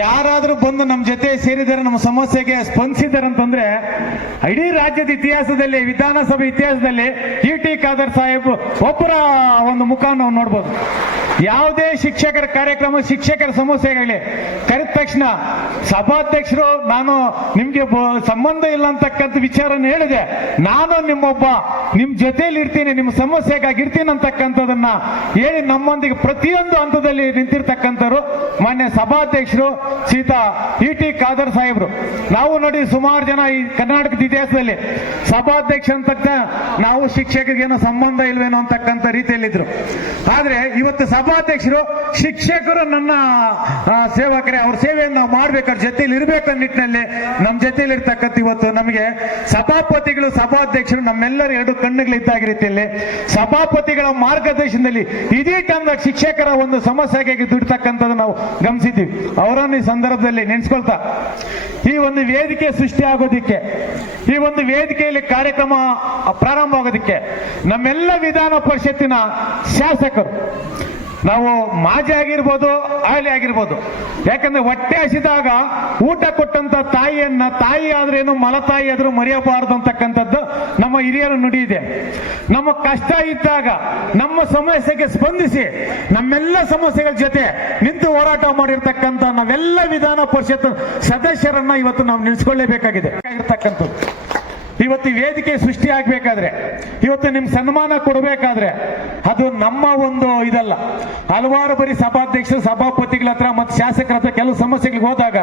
ಯಾರಾದ್ರೂ ಬಂದು ನಮ್ಮ ಜೊತೆ ಸೇರಿದರೆ ನಮ್ಮ ಸಮಸ್ಯೆಗೆ ಸ್ಪಂದಿಸಿದ್ದಾರೆ ಅಂತಂದ್ರೆ ಇಡೀ ರಾಜ್ಯದ ಇತಿಹಾಸದಲ್ಲಿ, ವಿಧಾನಸಭೆ ಇತಿಹಾಸದಲ್ಲಿ ಟಿ ಖಾದರ್ ಸಾಹೇಬ್ ಒಬ್ಬರ ಒಂದು ಮುಖ ನಾವು ನೋಡ್ಬೋದು. ಯಾವುದೇ ಶಿಕ್ಷಕರ ಕಾರ್ಯಕ್ರಮ, ಶಿಕ್ಷಕರ ಸಮಸ್ಯೆಗಳಿಗೆ ಕರೆದ ತಕ್ಷಣ ಸಭಾಧ್ಯಕ್ಷರು ನಾನು ನಿಮ್ಗೆ ಸಂಬಂಧ ಇಲ್ಲ ಅಂತಕ್ಕಂಥ ವಿಚಾರನ ಹೇಳಿದೆ, ನಾನು ನಿಮ್ಮೊಬ್ಬ ನಿಮ್ ಜೊತೆಯಲ್ಲಿ ಇರ್ತೀನಿ, ನಿಮ್ಮ ಸಮಸ್ಯೆಗಾಗಿ ಇರ್ತೀನಿ ಅಂತಕ್ಕಂಥದನ್ನ ಹೇಳಿ ನಮ್ಮೊಂದಿಗೆ ಪ್ರತಿಯೊಂದು ಹಂತದಲ್ಲಿ ನಿಂತಿರ್ತಕ್ಕಂಥವ್ರು ಮಾನ್ಯ ಸಭಾಧ್ಯಕ್ಷರು ಶ್ರೀತಾ ಟಿ ಖಾದರ್ ಸಾಹೇಬ್ರು. ನಾವು ನೋಡಿ ಸುಮಾರು ಜನ ಈ ಕರ್ನಾಟಕದ ಇತಿಹಾಸದಲ್ಲಿ ಸಭಾಧ್ಯಕ್ಷ ಅಂತ ನಾವು ಶಿಕ್ಷಕರಿಗೆ ಏನೋ ಸಂಬಂಧ ಇಲ್ವೇನೋ ಅಂತಕ್ಕಂಥ ರೀತಿಯಲ್ಲಿದ್ರು. ಆದ್ರೆ ಇವತ್ತು ಸಭಾಧ್ಯಕ್ಷರು ಶಿಕ್ಷಕರು ನನ್ನ ಸೇವಕರೇ, ಅವ್ರ ಸೇವೆಯನ್ನು ನಾವು ಮಾಡ್ಬೇಕಾದ್ರೆ ಜೊತೆಲಿ ಇರ್ಬೇಕನ್ನ ನಿಟ್ಟಿನಲ್ಲಿ ನಮ್ಮ ಜೊತೆಲಿ ಇರ್ತಕ್ಕಂಥ ಇವತ್ತು ನಮಗೆ ಸಭಾಪತಿಗಳು, ಸಭಾಧ್ಯಕ್ಷರು ನಮ್ಮೆಲ್ಲರ ಎರಡು ಕಣ್ಣುಗಳಿದ್ದಾಗ ರೀತಿಯಲ್ಲಿ ಸಭಾಪತಿಗಳ ಮಾರ್ಗದರ್ಶನದಲ್ಲಿ ಇಡೀ ಟೈಮ್ದಾಗ ಶಿಕ್ಷಕರ ಒಂದು ಸಮಸ್ಯೆಗೆ ದುಡ್ತಕ್ಕಂಥದ್ದು ನಾವು ಗಮನಿಸಿದ್ದೀವಿ. ಅವರನ್ನು ಈ ಸಂದರ್ಭದಲ್ಲಿ ನೆನೆಸ್ಕೊಳ್ತಾ ಈ ಒಂದು ವೇದಿಕೆ ಸೃಷ್ಟಿ ಆಗೋದಿಕ್ಕೆ, ಈ ಒಂದು ವೇದಿಕೆಯಲ್ಲಿ ಕಾರ್ಯಕ್ರಮ ಪ್ರಾರಂಭ ಆಗೋದಿಕ್ಕೆ ನಮ್ಮೆಲ್ಲ ವಿಧಾನ ಪರಿಷತ್ತಿನ ಶಾಸಕರು, ನಾವು ಮಾಜಿ ಆಗಿರ್ಬೋದು, ಹಾಲಿ ಆಗಿರ್ಬೋದು, ಯಾಕಂದ್ರೆ ಹೊಟ್ಟೆ ಹಸಿದಾಗ ಊಟ ಕೊಟ್ಟಂತ ತಾಯಿಯನ್ನ ತಾಯಿ ಆದ್ರೇನು ಮಲತಾಯಿ ಆದ್ರೂ ಮರೆಯಬಾರದು ಅಂತಕ್ಕಂಥದ್ದು ನಮ್ಮ ಹಿರಿಯರ ನುಡಿ ಇದೆ. ನಮ್ಮ ಕಷ್ಟ ಇದ್ದಾಗ ನಮ್ಮ ಸಮಸ್ಯೆಗೆ ಸ್ಪಂದಿಸಿ ನಮ್ಮೆಲ್ಲ ಸಮಸ್ಯೆಗಳ ಜೊತೆ ನಿಂತು ಹೋರಾಟ ಮಾಡಿರ್ತಕ್ಕಂಥ ನಾವೆಲ್ಲ ವಿಧಾನ ಪರಿಷತ್ ಸದಸ್ಯರನ್ನ ಇವತ್ತು ನಾವು ನಿಲ್ಸ್ಕೊಳ್ಳೇಬೇಕಾಗಿದೆ. ಇವತ್ತು ವೇದಿಕೆ ಸೃಷ್ಟಿ ಆಗ್ಬೇಕಾದ್ರೆ, ಇವತ್ತು ನಿಮ್ ಸನ್ಮಾನ ಕೊಡಬೇಕಾದ್ರೆ ಅದು ನಮ್ಮ ಒಂದು ಇದಲ್ಲ. ಹಲವಾರು ಬರೀ ಸಭಾಧ್ಯಕ್ಷರು, ಸಭಾಪತಿಗಳ ಹತ್ರ ಮತ್ತು ಶಾಸಕರ ಹತ್ರ ಕೆಲವು ಸಮಸ್ಯೆಗಳಿಗೆ ಹೋದಾಗ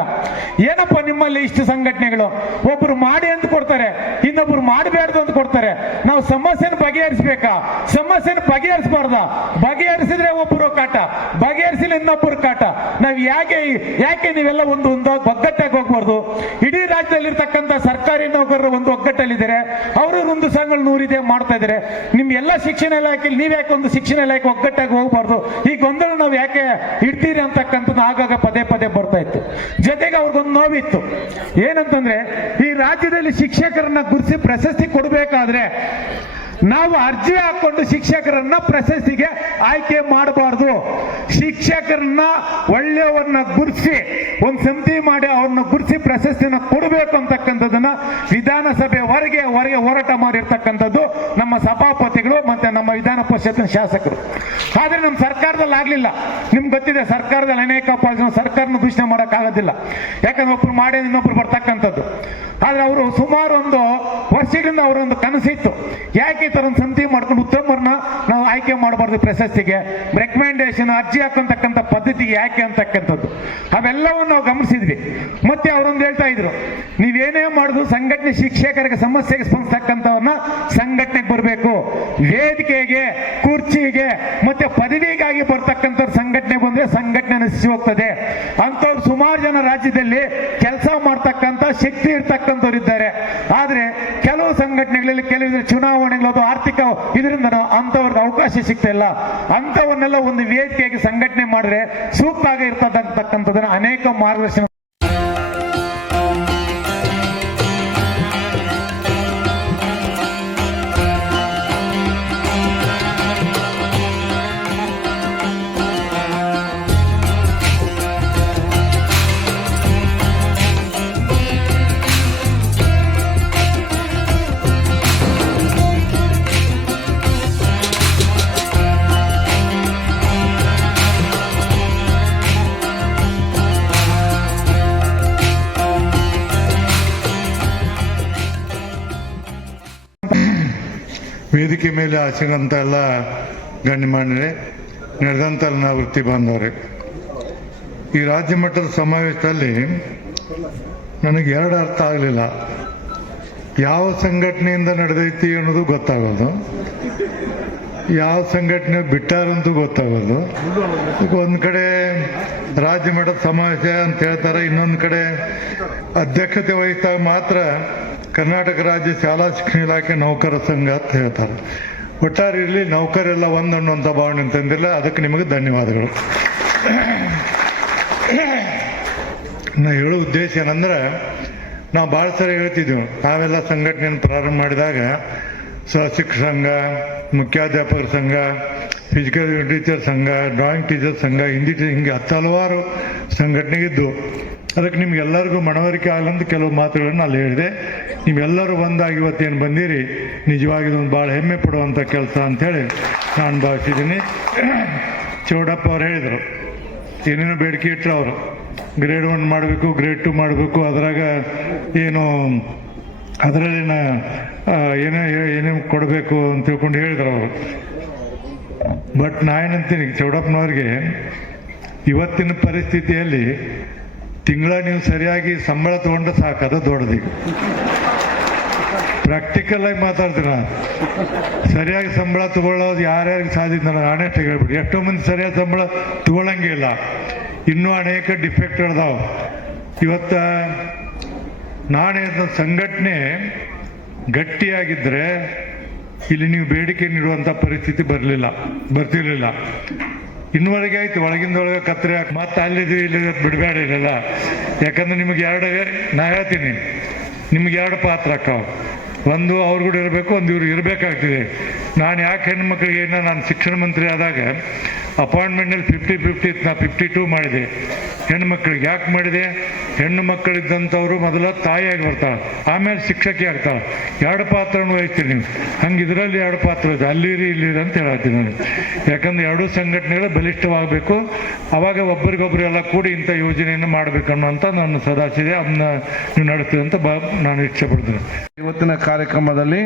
ಏನಪ್ಪ ನಿಮ್ಮಲ್ಲಿ ಇಷ್ಟು ಸಂಘಟನೆಗಳು, ಒಬ್ರು ಮಾಡಿ ಅಂತ ಕೊಡ್ತಾರೆ, ಇನ್ನೊಬ್ರು ಮಾಡಬೇಡ್ದು ಅಂತ ಕೊಡ್ತಾರೆ. ನಾವು ಸಮಸ್ಯೆನ ಬಗೆಹರಿಸಬೇಕಾ? ಸಮಸ್ಯೆನ ಬಗೆಹರಿಸಬಾರ್ದ? ಬಗೆಹರಿಸಿದ್ರೆ ಒಬ್ಬರು ಕಾಟ, ಬಗೆಹರಿಸಿಲ್ಲ ಇನ್ನೊಬ್ಬರು ಕಾಟ. ನಾವ್ ಯಾಕೆ ನೀವೆಲ್ಲ ಒಂದು ಒಗ್ಗಟ್ಟಾಗಿ ಹೋಗ್ಬಾರ್ದು? ಇಡೀ ರಾಜ್ಯದಲ್ಲಿರ್ತಕ್ಕಂಥ ಸರ್ಕಾರಿ ನೌಕರರು ಒಂದು ಒಗ್ಗಟ್ಟಲ್ಲಿದ್ದಾರೆ, ಅವರು ಒಂದು ಸಂಘಗಳು 100 ಮಾಡ್ತಾ ಇದ್ದಾರೆ. ನಿಮ್ ಎಲ್ಲ ಶಿಕ್ಷಣ ಇಲಾಖೆಯಲ್ಲಿ ನೀವ್ ಯಾಕೆ ಒಂದು ಶಿಕ್ಷಣ ಇಲಾಖೆ ಒಗ್ಗಟ್ಟಾಗಿ ಹೋಗ್ಬಾರ್ದು? ಈ ಗೊಂದಲ ನಾವು ಯಾಕೆ ಇಡ್ತೀರಿ ಅಂತಕ್ಕಂಥದ್ದು ಆಗಾಗ ಪದೇ ಪದೇ ಬರ್ತಾ ಇತ್ತು. ಜೊತೆಗೆ ಅವ್ರಿಗೊಂದು ನೋವಿತ್ತು, ಏನಂತಂದ್ರೆ ಈ ರಾಜ್ಯದಲ್ಲಿ ಶಿಕ್ಷಕರನ್ನ ಗುರುತಿಸಿ ಪ್ರಶಸ್ತಿ ಕೊಡಬೇಕಾದ್ರೆ ನಾವು ಅರ್ಜಿ ಹಾಕೊಂಡು ಶಿಕ್ಷಕರನ್ನ ಪ್ರಶಸ್ತಿಗೆ ಆಯ್ಕೆ ಮಾಡಬಾರ್ದು. ಶಿಕ್ಷಕರನ್ನ ಒಳ್ಳೆಯವ್ರನ್ನ ಗುರುತಿಸಿ ಒಂದು ಸಮಿತಿ ಮಾಡಿ ಅವ್ರನ್ನ ಗುರುತಿಸಿ ಪ್ರಶಸ್ತಿನ ಕೊಡಬೇಕು ಅಂತಕ್ಕಂಥದ್ದನ್ನ ವಿಧಾನಸಭೆ ಹೊರಗೆ ಹೋರಾಟ ಮಾಡಿರ್ತಕ್ಕಂಥದ್ದು ನಮ್ಮ ಸಭಾಪತಿಗಳು ಮತ್ತೆ ನಮ್ಮ ವಿಧಾನ ಪರಿಷತ್ತಿನ ಶಾಸಕರು. ಆದ್ರೆ ನಮ್ಮ ಸರ್ಕಾರದಲ್ಲಿ ಆಗ್ಲಿಲ್ಲ. ನಿಮ್ಗೆ ಗೊತ್ತಿದೆ, ಸರ್ಕಾರದಲ್ಲಿ ಅನೇಕ ಸರ್ಕಾರನ ದೂಷಣೆ ಮಾಡಕ್ ಆಗೋದಿಲ್ಲ, ಯಾಕಂದ್ರೆ ಒಬ್ರು ಮಾಡಿ ಇನ್ನೊಬ್ರು ಬರ್ತಕ್ಕಂಥದ್ದು. ಆದ್ರೆ ಅವರು ಸುಮಾರು ಒಂದು ವರ್ಷಗಳಿಂದ ಅವರೊಂದು ಕನಸಿತ್ತು, ಯಾಕೆ ಈ ತರ ಒಂದು ಸಮಿತಿ ಮಾಡ್ಕೊಂಡು ಉತ್ತಮರನ್ನ ನಾವು ಆಯ್ಕೆ ಮಾಡಬಾರ್ದು ಪ್ರಶಸ್ತಿಗೆ, ರೆಕಮೆಂಡೇಶನ್ ಅರ್ಜಿ ಹಾಕಂತಕ್ಕಂಥ ಪದ್ಧತಿಗೆ ಯಾಕೆ ಅಂತಕ್ಕಂಥದ್ದು ಅವೆಲ್ಲವನ್ನು ನಾವು ಗಮನಿಸಿದ್ವಿ. ಮತ್ತೆ ಅವರೊಂದು ಹೇಳ್ತಾ ಇದ್ರು, ನೀವೇನೇ ಮಾಡುದು ಸಂಘಟನೆ ಶಿಕ್ಷಕರಿಗೆ ಸಮಸ್ಯೆಗೆ ಸ್ಪಂದಿಸ್ತಕ್ಕಂಥವನ್ನ ಸಂಘಟನೆಗೆ ಬರಬೇಕು, ವೇದಿಕೆಗೆ, ಕುರ್ಚಿಗೆ ಮತ್ತೆ ಪದವಿಗಾಗಿ ಬರ್ತಕ್ಕಂಥವ್ರು ಸಂಘಟನೆ ಬಂದ್ರೆ ಸಂಘಟನೆ ನಶಿಸಿ ಹೋಗ್ತದೆ. ಅಂತವ್ರು ಸುಮಾರು ಜನ ರಾಜ್ಯದಲ್ಲಿ ಕೆಲಸ ಮಾಡ್ತಕ್ಕಂಥ ಶಕ್ತಿ ಇರ್ತಕ್ಕಂಥವ್ರು ಇದ್ದಾರೆ. ಆದ್ರೆ ಕೆಲವು ಸಂಘಟನೆಗಳಲ್ಲಿ ಕೆಲವು ಚುನಾವಣೆಗಳು, ಅದು ಆರ್ಥಿಕ ಇದರಿಂದ ಅಂತವ್ರಿಗೆ ಅವಕಾಶ ಸಿಗ್ತಾ ಇಲ್ಲ. ಅಂತವನ್ನೆಲ್ಲ ಒಂದು ವೇದಿಕೆಯಾಗಿ ಸಂಘಟನೆ ಮಾಡಿದ್ರೆ ಸೂಕ್ತ ಆಗಿ ಇರ್ತಕ್ಕಂಥದ್ದನ್ನ ಅನೇಕ ಮಾರ್ಗದರ್ಶನ ವೇದಿಕೆ ಮೇಲೆ ಆಚೆಗಂತ ಎಲ್ಲ ಗಣ್ಯಮಾನ್ಯರೇ, ನಡೆದಂತ ವೃತ್ತಿ ಬಾಂಧವರೇ, ಈ ರಾಜ್ಯ ಮಟ್ಟದ ಸಮಾವೇಶದಲ್ಲಿ ನನಗೆ ಎರಡು ಅರ್ಥ ಆಗಲಿಲ್ಲ. ಯಾವ ಸಂಘಟನೆಯಿಂದ ನಡೆದೈತಿ ಅನ್ನೋದು ಗೊತ್ತಾಗೋದು, ಯಾವ ಸಂಘಟನೆ ಬಿಟ್ಟಾರಂತೂ ಗೊತ್ತಾಗೋದು. ಒಂದು ಕಡೆ ರಾಜ್ಯ ಮಟ್ಟದ ಸಮಾವೇಶ ಅಂತ ಹೇಳ್ತಾರೆ, ಇನ್ನೊಂದು ಕಡೆ ಅಧ್ಯಕ್ಷತೆ ವಹಿಸಿದಾಗ ಮಾತ್ರ ಕರ್ನಾಟಕ ರಾಜ್ಯ ಶಾಲಾ ಶಿಕ್ಷಣ ಇಲಾಖೆ ನೌಕರ ಸಂಘ ಅಂತ ಹೇಳ್ತಾರೆ. ಒಟ್ಟಾರೆ ಇರಲಿ, ನೌಕರೆಲ್ಲ ಒಂದು ಅನ್ನುವಂಥ ಭಾವನೆ ತಂದಿಲ್ಲ, ಅದಕ್ಕೆ ನಿಮಗೆ ಧನ್ಯವಾದಗಳು. ನಾ ಹೇಳೋ ಉದ್ದೇಶ ಏನಂದ್ರೆ, ನಾವು ಭಾಳ ಸರಿ ಹೇಳ್ತಿದ್ದೀವಿ, ನಾವೆಲ್ಲ ಸಂಘಟನೆಯನ್ನು ಪ್ರಾರಂಭ ಮಾಡಿದಾಗ ಸಹಶಿಕ್ಷಕ ಸಂಘ, ಮುಖ್ಯಾಧ್ಯಾಪಕರ ಸಂಘ, ಫಿಸಿಕಲ್ ಟೀಚರ್ ಸಂಘ, ಡ್ರಾಯಿಂಗ್ ಟೀಚರ್ ಸಂಘ, ಹಿಂದಿ ಹಿಂಗೆ ಹಲವಾರು ಸಂಘಟನೆಗಿದ್ದು ಅದಕ್ಕೆ ನಿಮ್ಗೆಲ್ಲರಿಗೂ ಮನವರಿಕೆ ಆಗಲಂತ ಕೆಲವು ಮಾತುಗಳನ್ನು ಅಲ್ಲಿ ಹೇಳಿದೆ. ನೀವೆಲ್ಲರೂ ಒಂದಾಗಿ ಇವತ್ತೇನು ಬಂದಿರಿ ನಿಜವಾಗಿ ಇದೊಂದು ಭಾಳ ಹೆಮ್ಮೆ ಪಡುವಂಥ ಕೆಲಸ ಅಂಥೇಳಿ ನಾನು ಭಾವಿಸಿದ್ದೀನಿ. ಚೌಡಪ್ಪ ಅವ್ರು ಹೇಳಿದರು, ಏನೇನೋ ಬೇಡಿಕೆ ಇಟ್ಟರು ಅವರು, ಗ್ರೇಡ್ 1 ಮಾಡಬೇಕು, ಗ್ರೇಡ್ 2 ಮಾಡಬೇಕು, ಅದರಾಗ ಏನು ಅದರಲ್ಲಿನ ಏನೇನು ಕೊಡಬೇಕು ಅಂತ ತಿಳ್ಕೊಂಡು ಹೇಳಿದ್ರು ಅವರು. ಬಟ್ ನಾನೇನಂತೀನಿ ಚೌಡಪ್ಪನವ್ರಿಗೆ, ಇವತ್ತಿನ ಪರಿಸ್ಥಿತಿಯಲ್ಲಿ ತಿಂಗಳ ನೀವು ಸರಿಯಾಗಿ ಸಂಬಳ ತಗೊಂಡ್ರೆ ಸಾಕು, ಅದು ದೊಡ್ಡದೀಗ. ಪ್ರಾಕ್ಟಿಕಲ್ ಆಗಿ ಮಾತಾಡ್ತೀರ, ಸರಿಯಾಗಿ ಸಂಬಳ ತಗೊಳ್ಳೋದು ಯಾರ್ಯಾರಿಗೆ ಸಾಧಿತ ನನಗೆ ಆನೆಸ್ಟ್ ಹೇಳ್ಬಿಡಿ. ಎಷ್ಟೋ ಮಂದಿ ಸರಿಯಾದ ಸಂಬಳ ತಗೊಳ್ಳಂಗೆ ಇಲ್ಲ, ಇನ್ನೂ ಅನೇಕ ಡಿಫೆಕ್ಟ್ ಇರ್ದಾವ. ಇವತ್ತ ನಾನೇ ಸಂಘಟನೆ ಗಟ್ಟಿಯಾಗಿದ್ದರೆ ಇಲ್ಲಿ ನೀವು ಬೇಡಿಕೆ ನೀಡುವಂಥ ಪರಿಸ್ಥಿತಿ ಬರ್ತಿರ್ಲಿಲ್ಲ. ಇನ್ನುವರೆಗೆ ಆಯ್ತು, ಒಳಗಿಂದೊಳಗೆ ಕತ್ತರಿ ಹಾಕಿ ಮತ್ತೆ ಅಲ್ಲಿದ್ದು ಇಲ್ಲಿ ಬಿಡಬೇಡ ಇರಲ್ಲ. ಯಾಕಂದ್ರೆ ನಿಮಗೆ ನಾ ಹೇಳ್ತೀನಿ, ನಿಮ್ಗೆ 2 ಪಾತ್ರ ಅಕ್ಕಾವ. ಒಂದು ಅವ್ರು ಕೂಡ ಇರಬೇಕು, ಒಂದು ಇವ್ರು ಇರಬೇಕಾಗ್ತದೆ. ನಾನು ಯಾಕೆ ಹೆಣ್ಮಕ್ಳಿಗೆ ನಾನು ಶಿಕ್ಷಣ ಮಂತ್ರಿ ಆದಾಗ ಅಪಾಯಿಂಟ್ಮೆಂಟ್ನಲ್ಲಿ 50-50 ನಾ 52 ಮಾಡಿದೆ. ಹೆಣ್ಮಕ್ಳಿಗೆ ಯಾಕೆ ಮಾಡಿದೆ? ಹೆಣ್ಣು ಮಕ್ಕಳಿದ್ದಂಥವ್ರು ಮೊದಲ ತಾಯಿಯಾಗಿ ಬರ್ತಾಳೆ, ಆಮೇಲೆ ಶಿಕ್ಷಕಿ ಆಗ್ತಾಳೆ. 2 ಪಾತ್ರನೂ ವಹಿಸ್ತೀನಿ ನೀವು. ಹಂಗೆ ಇದರಲ್ಲಿ 2 ಪಾತ್ರ ಇದೆ, ಅಲ್ಲಿರಿ ಇಲ್ಲಿರಿ ಅಂತ ಹೇಳತ್ತೀನಿ ನಾನು. ಯಾಕಂದ್ರೆ 2 ಸಂಘಟನೆಗಳು ಬಲಿಷ್ಠವಾಗಬೇಕು, ಅವಾಗ ಒಬ್ಬರಿಗೊಬ್ಬರು ಎಲ್ಲ ಕೂಡಿ ಇಂಥ ಯೋಜನೆಯನ್ನು ಮಾಡಬೇಕನ್ನುವಂಥ ನನ್ನ ಸದಾಸಿದೆ. ಅದನ್ನ ನೀವು ನಡೆಸ್ತೀವಿ ಅಂತ ನಾನು ಇಚ್ಛೆ ಪಡ್ತೀನಿ. ಇವತ್ತಿನ ಕಾರ್ಯಕ್ರಮದಲ್ಲಿ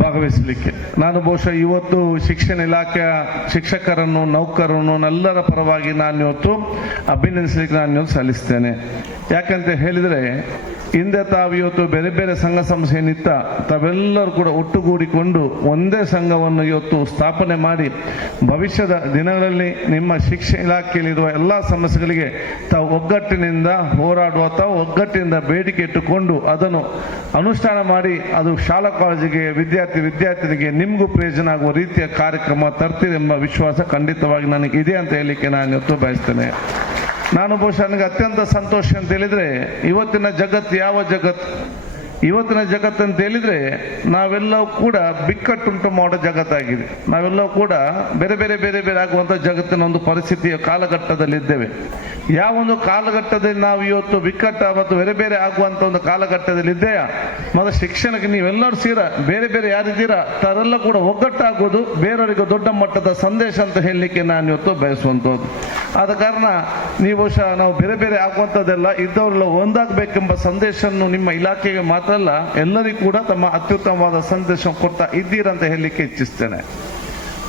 ಭಾಗವಹಿಸಲಿಕ್ಕೆ ನಾನು ಬಹುಶಃ ಇವತ್ತು ಶಿಕ್ಷಣ ಇಲಾಖೆಯ ಶಿಕ್ಷಕರನ್ನು, ನೌಕರರನ್ನು ಎಲ್ಲರ ಪರವಾಗಿ ನಾನು ಇವತ್ತು ಅಭಿನಂದಿಸಲಿಕ್ಕೆ ನಾನು ಇವತ್ತು ಸಲ್ಲಿಸ್ತೇನೆ. ಯಾಕಂತ ಹೇಳಿದರೆ, ಹಿಂದೆ ತಾವು ಇವತ್ತು ಬೇರೆ ಬೇರೆ ಸಂಘ ಸಂಸ್ಥೆಯನ್ನಿತ್ತ ತಾವೆಲ್ಲರೂ ಕೂಡ ಒಟ್ಟುಗೂಡಿಕೊಂಡು ಒಂದೇ ಸಂಘವನ್ನು ಇವತ್ತು ಸ್ಥಾಪನೆ ಮಾಡಿ ಭವಿಷ್ಯದ ದಿನಗಳಲ್ಲಿ ನಿಮ್ಮ ಶಿಕ್ಷಣ ಇಲಾಖೆಯಲ್ಲಿರುವ ಎಲ್ಲ ಸಮಸ್ಯೆಗಳಿಗೆ ತಾವು ಒಗ್ಗಟ್ಟಿನಿಂದ ಹೋರಾಡುವ, ತಾವು ಒಗ್ಗಟ್ಟಿನಿಂದ ಬೇಡಿಕೆ ಇಟ್ಟುಕೊಂಡು ಅದನ್ನು ಅನುಷ್ಠಾನ ಮಾಡಿ ಅದು ಶಾಲಾ ಕಾಲೇಜಿಗೆ ವಿದ್ಯಾರ್ಥಿನಿಗೆ ನಿಮಗೂ ಪ್ರಯೋಜನ ಆಗುವ ರೀತಿಯ ಕಾರ್ಯಕ್ರಮ ತರ್ತೀರಿ ಎಂಬ ವಿಶ್ವಾಸ ಖಂಡಿತವಾಗಿ ನನಗೆ ಇದೆ ಅಂತ ಹೇಳಲಿಕ್ಕೆ ನಾನು ಇವತ್ತು ಬಯಸ್ತೇನೆ. ನಾನು ಬಹುಶಃ ನನಗೆ ಅತ್ಯಂತ ಸಂತೋಷ ಅಂತ ಹೇಳಿದರೆ, ಇವತ್ತಿನ ಜಗತ್ತು ಯಾವ ಜಗತ್ತು? ಇವತ್ತಿನ ಜಗತ್ತು ಅಂತ ಹೇಳಿದರೆ ನಾವೆಲ್ಲವೂ ಕೂಡ ಬಿಕ್ಕಟ್ಟುಂಟು ಮಾಡೋ ಜಗತ್ತಾಗಿದೆ. ನಾವೆಲ್ಲವೂ ಕೂಡ ಬೇರೆ ಬೇರೆ ಬೇರೆ ಬೇರೆ ಆಗುವಂಥ ಜಗತ್ತಿನ ಒಂದು ಪರಿಸ್ಥಿತಿಯ ಕಾಲಘಟ್ಟದಲ್ಲಿದ್ದೇವೆ. ಯಾವೊಂದು ಕಾಲಘಟ್ಟದಲ್ಲಿ ನಾವು ಇವತ್ತು ಬಿಕ್ಕಟ್ಟ ಮತ್ತು ಬೇರೆ ಬೇರೆ ಆಗುವಂಥ ಒಂದು ಕಾಲಘಟ್ಟದಲ್ಲಿ ಇದ್ದೇಯಾ, ಮತ್ತು ಶಿಕ್ಷಣಕ್ಕೆ ನೀವೆಲ್ಲರೂ ಬೇರೆ ಬೇರೆ ಯಾರಿದ್ದೀರಾ ತಾರೆಲ್ಲ ಕೂಡ ಒಗ್ಗಟ್ಟಾಗುವುದು ಬೇರೆಯವರಿಗೆ ದೊಡ್ಡ ಮಟ್ಟದ ಸಂದೇಶ ಅಂತ ಹೇಳಲಿಕ್ಕೆ ನಾನು ಇವತ್ತು ಬಯಸುವಂಥದ್ದು. ಆದ ಕಾರಣ ನೀವು ಬಹುಶಃ ನಾವು ಬೇರೆ ಬೇರೆ ಆಗುವಂಥದ್ದೆಲ್ಲ ಇದ್ದವರೆಲ್ಲ ಒಂದಾಗಬೇಕೆಂಬ ಸಂದೇಶವನ್ನು ನಿಮ್ಮ ಇಲಾಖೆಗೆ ಮಾತ್ರ ಅಲ್ಲ, ಎಲ್ಲರಿಗೂ ಕೂಡ ತಮ್ಮ ಅತ್ಯುತ್ತಮವಾದ ಸಂದೇಶ ಕೊಡ್ತಾ ಇದ್ದೀರಂತ ಹೇಳಲಿಕ್ಕೆ ಇಚ್ಛಿಸ್ತೇನೆ.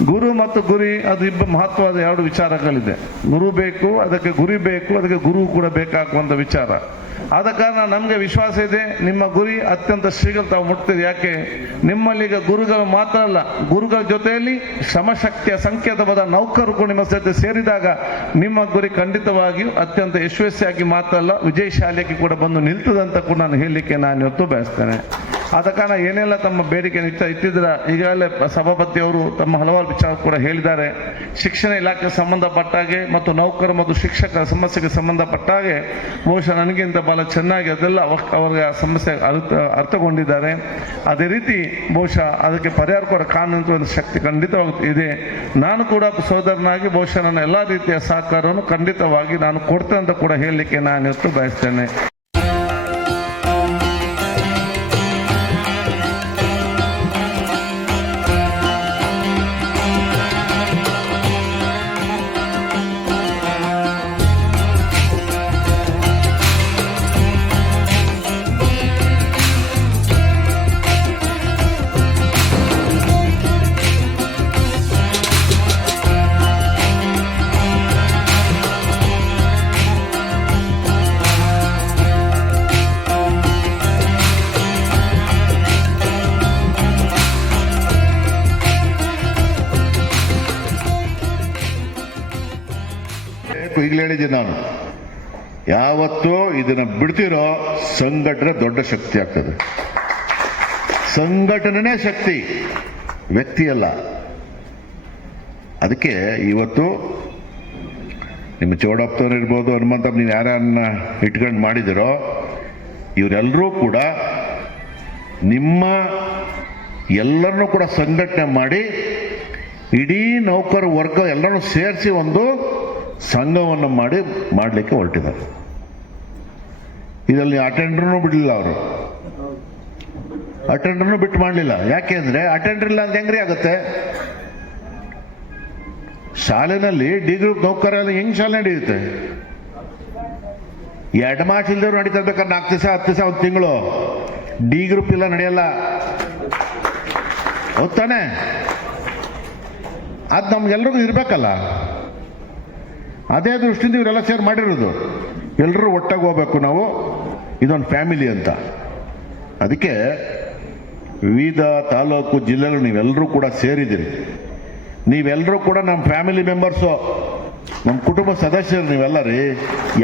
ಗುರು ಮತ್ತು ಗುರಿ ಅದು ಮಹತ್ವದ 2 ವಿಚಾರಗಳಿದೆ. ಗುರು ಬೇಕು, ಅದಕ್ಕೆ ಗುರಿ ಬೇಕು, ಅದಕ್ಕೆ ಗುರು ಕೂಡ ಬೇಕಾಗುವಂಥ ವಿಚಾರ. ಆದ ಕಾರಣ ನಮಗೆ ವಿಶ್ವಾಸ ಇದೆ, ನಿಮ್ಮ ಗುರಿ ಅತ್ಯಂತ ಶೀಘ್ರ ತಾವು ಮುಟ್ತೀರಿ. ಯಾಕೆ? ನಿಮ್ಮಲ್ಲಿ ಈಗ ಗುರುಗಳು ಮಾತ್ರ ಅಲ್ಲ, ಗುರುಗಳ ಜೊತೆಯಲ್ಲಿ ಶ್ರಮಶಕ್ತಿಯ ಸಂಕೇತವಾದ ನೌಕರರು ಕೂಡ ನಿಮ್ಮ ಜೊತೆ ಸೇರಿದಾಗ ನಿಮ್ಮ ಗುರಿ ಖಂಡಿತವಾಗಿಯೂ ಅತ್ಯಂತ ಯಶಸ್ವಿಯಾಗಿ ಮಾತ್ರ ಅಲ್ಲ, ವಿಜಯಶಾಲಿಯಾಗಿ ಕೂಡ ಬಂದು ನಿಲ್ತದಂತ ಕೂಡ ನಾನು ಹೇಳಲಿಕ್ಕೆ ನಾನು ಇವತ್ತು ಬಯಸ್ತೇನೆ. ಆದ ಕಾರಣ ಏನೆಲ್ಲ ತಮ್ಮ ಬೇಡಿಕೆ ಇಟ್ಟಿದ್ರ, ಈಗಾಗಲೇ ಸಭಾಪತಿ ಅವರು ತಮ್ಮ ಹಲವಾರು ವಿಚಾರ ಕೂಡ ಹೇಳಿದ್ದಾರೆ. ಶಿಕ್ಷಣ ಇಲಾಖೆಗೆ ಸಂಬಂಧಪಟ್ಟ ಹಾಗೆ ಮತ್ತು ನೌಕರ ಮತ್ತು ಶಿಕ್ಷಕರ ಸಮಸ್ಯೆಗೆ ಸಂಬಂಧಪಟ್ಟ ಹಾಗೆ ಬಹುಶಃ ನನಗಿಂತ ಬಹಳ ಚೆನ್ನಾಗಿ ಅದೆಲ್ಲ ಅವರ ಸಮಸ್ಯೆ ಅರ್ಥಗೊಂಡಿದ್ದಾರೆ. ಅದೇ ರೀತಿ ಬಹುಶಃ ಅದಕ್ಕೆ ಪರಿಹಾರ ಕೂಡ ಕಾಣುವಂಥ ಒಂದು ಶಕ್ತಿ ಖಂಡಿತವಾಗಿ ಇದೆ. ನಾನು ಕೂಡ ಸೋದರನಾಗಿ ಬಹುಶಃ ನನ್ನ ಎಲ್ಲ ರೀತಿಯ ಸಹಕಾರವನ್ನು ಖಂಡಿತವಾಗಿ ನಾನು ಕೊಡ್ತೇನೆ ಅಂತ ಕೂಡ ಹೇಳಲಿಕ್ಕೆ ನಾನು ಇವತ್ತು ಬಯಸ್ತೇನೆ. ಈಗಲೇ ಹೇಳಿದ್ದೀನಿ ನಾನು, ಯಾವತ್ತೂ ಇದನ್ನ ಬಿಡ್ತಿರೋ ಸಂಘಟನೆ ದೊಡ್ಡ ಶಕ್ತಿ ಆಗ್ತದೆ. ಸಂಘಟನೆ ಶಕ್ತಿ, ವ್ಯಕ್ತಿಯಲ್ಲ. ಅದಕ್ಕೆ ಇವತ್ತು ನಿಮ್ಮ ಚೌಡಪ್ಪನವ್ರು ಇರ್ಬೋದು, ಹನುಮಂತಪ್ಪ, ನೀವು ಯಾರನ್ನ ಇಟ್ಕೊಂಡು ಮಾಡಿದಿರೋ ಇವರೆಲ್ಲರೂ ಕೂಡ ನಿಮ್ಮ ಎಲ್ಲರನ್ನೂ ಕೂಡ ಸಂಘಟನೆ ಮಾಡಿ ಇಡೀ ನೌಕರ ವರ್ಗ ಎಲ್ಲರೂ ಸೇರಿಸಿ ಒಂದು ಸಂಘವನ್ನು ಮಾಡಲಿಕ್ಕೆ ಹೊರಟಿದ್ದಾರೆ. ಇದರಲ್ಲಿ ಅಟೆಂಡರ್ನು ಬಿಡಲಿಲ್ಲ, ಅವರು ಅಟೆಂಡರ್ನು ಬಿಟ್ಟು ಮಾಡಲಿಲ್ಲ. ಯಾಕೆ ಅಂದ್ರೆ ಅಟೆಂಡರ್ ಇಲ್ಲ ಅಂತ ಹೆಂಗ್ರಿ ಆಗುತ್ತೆ? ಶಾಲೆನಲ್ಲಿ ಡಿ ಗ್ರೂಪ್ ನೌಕರ ಎಲ್ಲ ಹೆಂಗ್ ಶಾಲೆ ನಡೆಯುತ್ತೆ? ಎರಡು ಮಾಸ ಇಲ್ದವ್ರು ನಡೀತಾ ಇರ್ಬೇಕಾದ್ರೆ 4 ದಿವಸ 10 ದಿವಸ 1 ತಿಂಗಳು ಡಿ ಗ್ರೂಪ್ ಇಲ್ಲ ನಡೆಯಲ್ಲ, ಹೌದಾನೆ? ಅದು ನಮ್ಗೆಲ್ರಿಗೂ ಇರ್ಬೇಕಲ್ಲ. ಅದೇ ದೃಷ್ಟಿಯಿಂದ ಇವರೆಲ್ಲ ಸೇರಿ ಮಾಡಿರೋದು. ಎಲ್ಲರೂ ಒಟ್ಟಾಗಿ ಹೋಗ್ಬೇಕು, ನಾವು ಇದೊಂದು ಫ್ಯಾಮಿಲಿ ಅಂತ. ಅದಕ್ಕೆ ವಿವಿಧ ತಾಲೂಕು ಜಿಲ್ಲೆಗಳು ನೀವೆಲ್ಲರೂ ಕೂಡ ಸೇರಿದ್ದೀರಿ. ನೀವೆಲ್ಲರೂ ಕೂಡ ನಮ್ಮ ಫ್ಯಾಮಿಲಿ ಮೆಂಬರ್ಸು, ನಮ್ಮ ಕುಟುಂಬ ಸದಸ್ಯರು ನೀವೆಲ್ಲ ರೀ.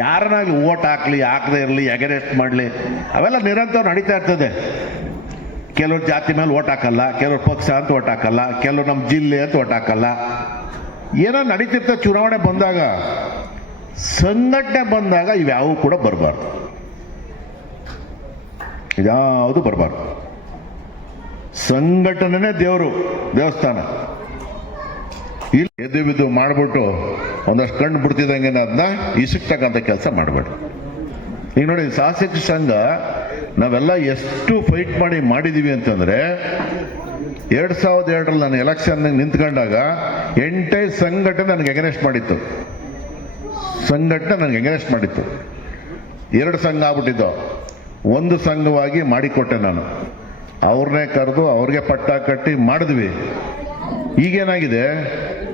ಯಾರನ್ನಾಗಲಿ ಓಟ್ ಹಾಕ್ಲಿ ಹಾಕದೇ ಇರಲಿ, ಎಗರೆಸ್ಟ್ ಮಾಡಲಿ, ಅವೆಲ್ಲ ನಿರಂತರ ನಡೀತಾ ಇರ್ತದೆ. ಕೆಲವ್ರು ಜಾತಿ ಮೇಲೆ ಓಟ್ ಹಾಕಲ್ಲ, ಕೆಲವ್ರು ಪಕ್ಷ ಅಂತ ಓಟ್ ಹಾಕಲ್ಲ, ಕೆಲವ್ರು ನಮ್ಮ ಜಿಲ್ಲೆ ಅಂತ ಓಟ್ ಹಾಕಲ್ಲ. ಏನೋ ನಡೀತಿರ್ತದೆ. ಚುನಾವಣೆ ಬಂದಾಗ, ಸಂಘಟನೆ ಬಂದಾಗ ಇವ್ಯಾವು ಕೂಡ ಬರಬಾರ್ದು, ಇದ್ಯಾವುದು ಬರಬಾರ್ದು. ಸಂಘಟನೆ ದೇವರು, ದೇವಸ್ಥಾನ. ಇಲ್ಲಿ ಎದ್ದು ಬಿದ್ದು ಮಾಡ್ಬಿಟ್ಟು ಒಂದಷ್ಟು ಕಣ್ಣು ಬಿಡ್ತಿದ್ದಂಗೆ ಅದನ್ನ ಇಸುಕ್ತಕ್ಕಂಥ ಕೆಲಸ ಮಾಡಬೇಡ. ಈಗ ನೋಡಿ, ಸಾಹಸಿಕ ಸಂಘ ನಾವೆಲ್ಲ ಎಷ್ಟು ಫೈಟ್ ಮಾಡಿದೀವಿ ಅಂತಂದ್ರೆ, 2002ರಲ್ಲಿ ನಾನು ಎಲೆಕ್ಷನ್ ನಿಂತ್ಕೊಂಡಾಗ ಎಂಟೈರ್ ಸಂಘಟನೆ ನನಗೆ ಎಗನೆಸ್ಟ್ ಮಾಡಿತ್ತು. ಸಂಘಟನೆ ನನಗೆ ಎಗನೆಸ್ಟ್ ಮಾಡಿತ್ತು. 2 ಸಂಘ ಆಗ್ಬಿಟ್ಟಿದ್ದು. 1 ಸಂಘವಾಗಿ ಮಾಡಿಕೊಟ್ಟೆ ನಾನು. ಅವ್ರನ್ನೇ ಕರೆದು ಅವ್ರಿಗೆ ಪಟ್ಟ ಕಟ್ಟಿ ಮಾಡಿದ್ವಿ. ಈಗೇನಾಗಿದೆ,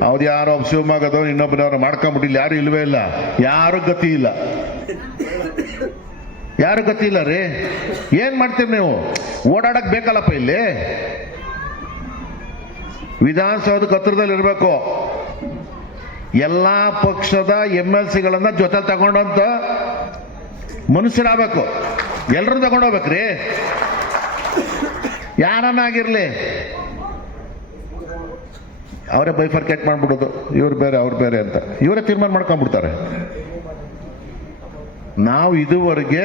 ಅವ್ರು ಯಾರೋ ಶಿವಮೊಗ್ಗದೋ ಇನ್ನೊಬ್ಬರವ್ರು ಮಾಡ್ಕೊಂಡ್ಬಿಟ್ಟಿಲ್ಲ, ಯಾರು ಇಲ್ವೇ ಇಲ್ಲ, ಯಾರು ಗತಿ ಇಲ್ಲ, ಯಾರು ಗತಿ ಇಲ್ಲ ರೀ. ಏನ್ ಮಾಡ್ತೀರಿ ನೀವು? ಓಡಾಡಕ್ ಬೇಕಲ್ಲಪ್ಪ. ಇಲ್ಲಿ ವಿಧಾನಸೌಧಕ್ಕೆ ಹತ್ರದಲ್ಲಿ ಇರಬೇಕು. ಎಲ್ಲಾ ಪಕ್ಷದ MLCಗಳನ್ನ ಜೊತೆ ತಗೊಂಡಂತ ಮನುಷ್ಯರಾಗಬೇಕು. ಎಲ್ಲರೂ ತಗೊಂಡೋಗ್ಬೇಕ್ರಿ, ಯಾರನ್ನಾಗಿರ್ಲಿ. ಅವರೇ ಬೈಫರ್ಕೇಟ್ ಮಾಡ್ಬಿಡೋದು, ಇವ್ರು ಬೇರೆ ಅವ್ರು ಬೇರೆ ಅಂತ ಇವರೇ ತೀರ್ಮಾನ ಮಾಡ್ಕೊಂಡ್ಬಿಡ್ತಾರೆ. ನಾವು ಇದುವರೆಗೆ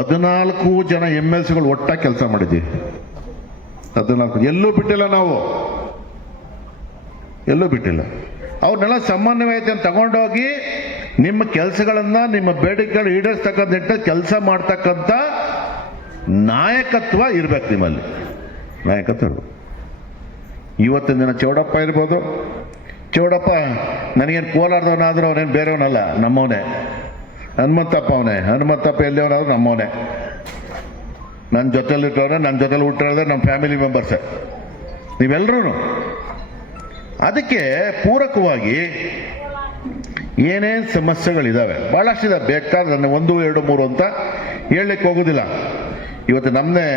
14 ಜನ MLCಗಳು ಒಟ್ಟಾಗಿ ಕೆಲಸ ಮಾಡಿದ್ದೀವಿ. 14 ಎಲ್ಲೂ ಬಿಟ್ಟಿಲ್ಲ, ನಾವು ಎಲ್ಲೂ ಬಿಟ್ಟಿಲ್ಲ. ಅವ್ರನ್ನೆಲ್ಲ ಸಮನ್ವಯತೆ ತಗೊಂಡೋಗಿ ನಿಮ್ಮ ಕೆಲಸಗಳನ್ನ, ನಿಮ್ಮ ಬೇಡಿಕೆಗಳು ಈಡೇರಿಸ್ತಕ್ಕಂಥ ನಿಟ್ಟಿನಲ್ಲಿ ಕೆಲಸ ಮಾಡ್ತಕ್ಕಂಥ ನಾಯಕತ್ವ ಇರ್ಬೇಕು ನಿಮ್ಮಲ್ಲಿ. ನಾಯಕತ್ವ ಇರ್ಬೇಕು. ಇವತ್ತಿನ ದಿನ ಚೌಡಪ್ಪ ಇರ್ಬೋದು. ಚೌಡಪ್ಪ ನನಗೇನು ಕೋಲಾರದವನಾದ್ರೂ ಅವನೇನು ಬೇರೆಯವನಲ್ಲ, ನಮ್ಮವನೇ. ಹನುಮಂತಪ್ಪ ಅವನೇ, ಹನುಮಂತಪ್ಪ ಎಲ್ಲಿಯವನಾದ್ರೂ ನಮ್ಮವನೇ. ನನ್ನ ಜೊತೆಲಿಟ್ಟವ್ರೆ, ನನ್ನ ಜೊತೆಲಿ ಹುಟ್ಟಿರೋದ್ರೆ ನಮ್ಮ ಫ್ಯಾಮಿಲಿ ಮೆಂಬರ್ಸೇ ನೀವೆಲ್ಲರೂ. ಅದಕ್ಕೆ ಪೂರಕವಾಗಿ ಏನೇನು ಸಮಸ್ಯೆಗಳಿದ್ದಾವೆ, ಭಾಳಷ್ಟಿದೆ. ಬೇಕಾದ್ರೆ ನನ್ನ 1, 2, 3 ಅಂತ ಹೇಳಲಿಕ್ಕೆ ಹೋಗೋದಿಲ್ಲ. ಇವತ್ತು ನಮ್ಮನ್ನೇ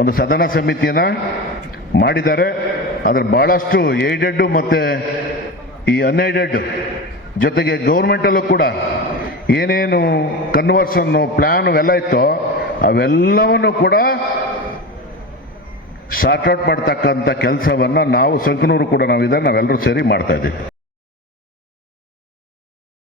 ಒಂದು ಸದನ ಸಮಿತಿಯನ್ನ ಮಾಡಿದ್ದಾರೆ. ಅದ್ರ ಬಹಳಷ್ಟು ಏಡೆಡ್ ಮತ್ತೆ ಈ ಅನ್ಏಡೆಡ್ ಜೊತೆಗೆ ಗೌರ್ಮೆಂಟಲ್ಲೂ ಕೂಡ ಏನೇನು ಕನ್ವರ್ಷನ್ ಪ್ಲಾನ್ ಎಲ್ಲ ಇತ್ತೋ ಅವೆಲ್ಲವನ್ನು ಕೂಡ ಶಾರ್ಟ್ ಔಟ್ ಮಾಡ್ತಕ್ಕಂಥ ಕೆಲಸವನ್ನ ನಾವು ಸಂಕನೂರು ಕೂಡ ನಾವೆಲ್ಲರೂ ಸೇರಿ ಮಾಡ್ತಾ ಇದ್ದೀವಿ.